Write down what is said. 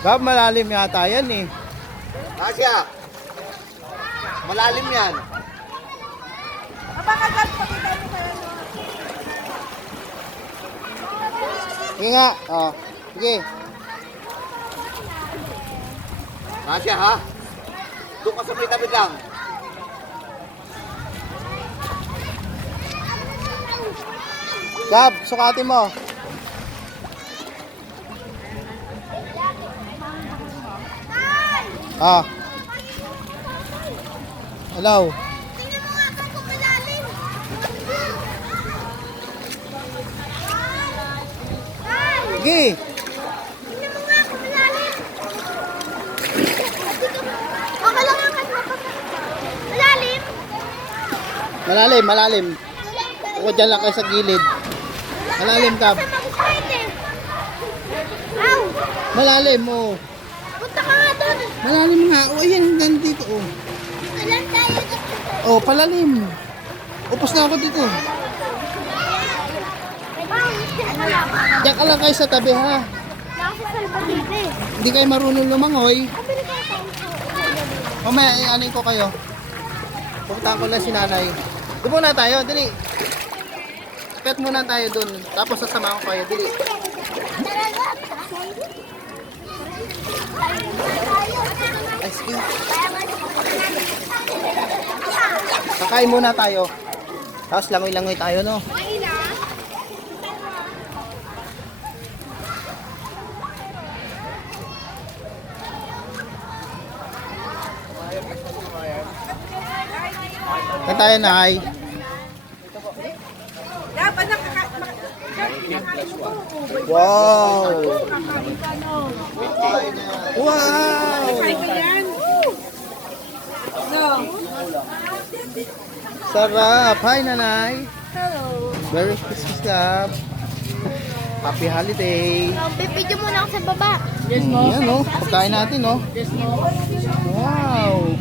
Gab, malalim yata yan eh. Asya. Malalim yan. Abang-agad pakita mo kayo. Sige nga. Oh. Sige. Asya ha. Doon ka sa may tabi lang. Gab, sukatin mo. Ah. Hello. Tingnan mo nga kung malalim. Sige. Tingnan mo nga kung malalim. Okay lang ang malalim. Malalim, malalim. Ako dyan lang kayo sa gilid. Malalim, Gab. Kasi mag-fight eh. Ow! Malalim, oh. Punta ka nga doon. Malalim nga. Oh, ayan, nandito, oh. Ilan tayo dito? Oh, palalim. Upos na ako dito. Diyan ka lang kayo sa tabi, ha? Nasa salbadite. Hindi kayo marunong lumangoy. Kabili ka tayo. Mamaya, ianin ko kayo. Pupuntahan ko na si nanay. Doon muna tayo, dali. Pet muna tayo doon. Tapos sasama ko kayo, dali. Ay, sige. Kakain muna tayo. Tapos langoy-langoy tayo, no? Saan tayo, Nay? Dapat Wow! Wow! Sarap! Hi, Nanay! Hello. Merry Christmas, Gab! Happy holiday! Pipidyo muna ako sa baba. Yan, no? Pagkain natin, no? Wow!